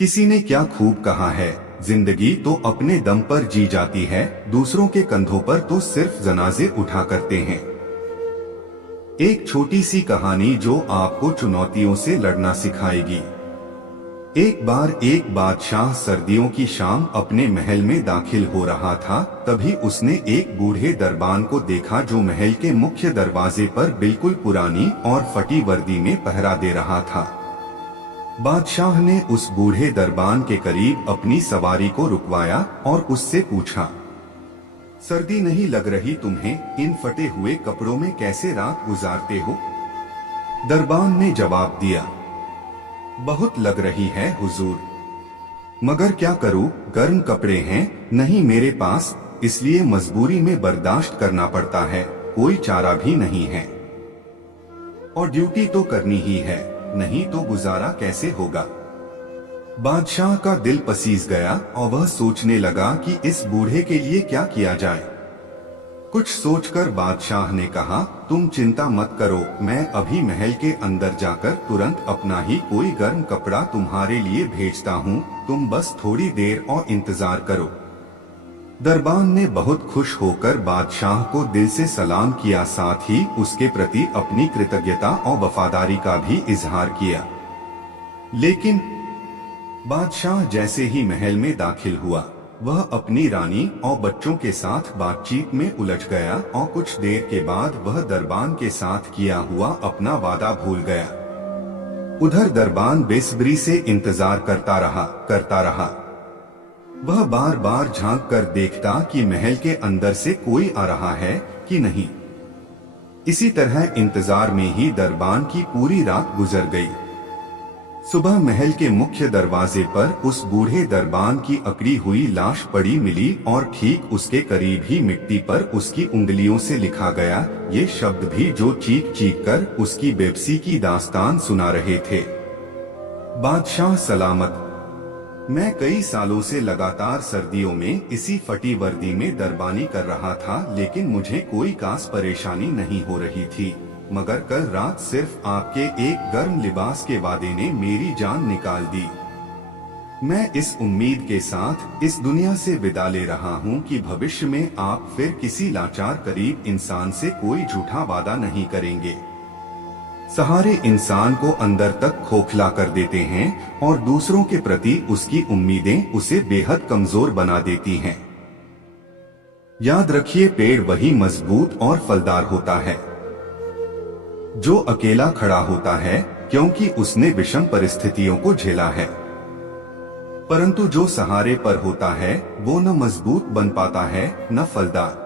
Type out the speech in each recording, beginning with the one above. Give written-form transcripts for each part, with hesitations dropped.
किसी ने क्या खूब कहा है, जिंदगी तो अपने दम पर जी जाती है, दूसरों के कंधों पर तो सिर्फ जनाजे उठा करते हैं। एक छोटी सी कहानी जो आपको चुनौतियों से लड़ना सिखाएगी। एक बार एक बादशाह सर्दियों की शाम अपने महल में दाखिल हो रहा था। तभी उसने एक बूढ़े दरबान को देखा जो महल के मुख्य दरवाजे पर बिल्कुल पुरानी और फटी वर्दी में पहरा दे रहा था। बादशाह ने उस बूढ़े दरबान के करीब अपनी सवारी को रुकवाया और उससे पूछा, सर्दी नहीं लग रही तुम्हें? इन फटे हुए कपड़ों में कैसे रात गुजारते हो? दरबान ने जवाब दिया, बहुत लग रही है हुजूर, मगर क्या करूं, गर्म कपड़े हैं नहीं मेरे पास, इसलिए मजबूरी में बर्दाश्त करना पड़ता है, कोई चारा भी नहीं है। और ड्यूटी तो करनी ही है, नहीं तो गुजारा कैसे होगा। बादशाह का दिल पसीज गया और वह सोचने लगा कि इस बूढ़े के लिए क्या किया जाए। कुछ सोचकर बादशाह ने कहा, तुम चिंता मत करो, मैं अभी महल के अंदर जाकर तुरंत अपना ही कोई गर्म कपड़ा तुम्हारे लिए भेजता हूँ, तुम बस थोड़ी देर और इंतजार करो। दरबान ने बहुत खुश होकर बादशाह को दिल से सलाम किया, साथ ही उसके प्रति अपनी कृतज्ञता और वफादारी का भी इजहार किया। लेकिन बादशाह जैसे ही महल में दाखिल हुआ, वह अपनी रानी और बच्चों के साथ बातचीत में उलझ गया और कुछ देर के बाद वह दरबान के साथ किया हुआ अपना वादा भूल गया। उधर दरबान बेसब्री से इंतजार करता रहा। वह बार बार झांक कर देखता कि महल के अंदर से कोई आ रहा है कि नहीं। इसी तरह इंतजार में ही दरबान की पूरी रात गुजर गई। सुबह महल के मुख्य दरवाजे पर उस बूढ़े दरबान की अकड़ी हुई लाश पड़ी मिली और ठीक उसके करीब ही मिट्टी पर उसकी उंगलियों से लिखा गया ये शब्द भी जो चीख चीख कर उसकी बेबसी की दास्तान सुना रहे थे, बादशाह सलामत। मैं कई सालों से लगातार सर्दियों में इसी फटी वर्दी में दरबानी कर रहा था, लेकिन मुझे कोई खास परेशानी नहीं हो रही थी, मगर कल रात सिर्फ आपके एक गर्म लिबास के वादे ने मेरी जान निकाल दी। मैं इस उम्मीद के साथ इस दुनिया से विदा ले रहा हूँ कि भविष्य में आप फिर किसी लाचार गरीब इंसान से कोई झूठा वादा नहीं करेंगे। सहारे इंसान को अंदर तक खोखला कर देते हैं और दूसरों के प्रति उसकी उम्मीदें उसे बेहद कमजोर बना देती हैं। याद रखिए, पेड़ वही मजबूत और फलदार होता है जो अकेला खड़ा होता है, क्योंकि उसने विषम परिस्थितियों को झेला है। परंतु जो सहारे पर होता है वो न मजबूत बन पाता है न फलदार।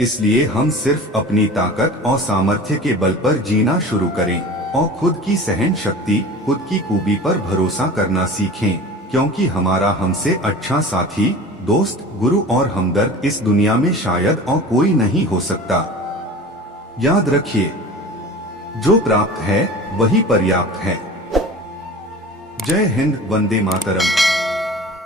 इसलिए हम सिर्फ अपनी ताकत और सामर्थ्य के बल पर जीना शुरू करें और खुद की सहन शक्ति, खुद की खूबी पर भरोसा करना सीखें, क्योंकि हमारा हमसे अच्छा साथी, दोस्त, गुरु और हमदर्द इस दुनिया में शायद और कोई नहीं हो सकता। याद रखिए, जो प्राप्त है वही पर्याप्त है। जय हिंद, वंदे मातरम।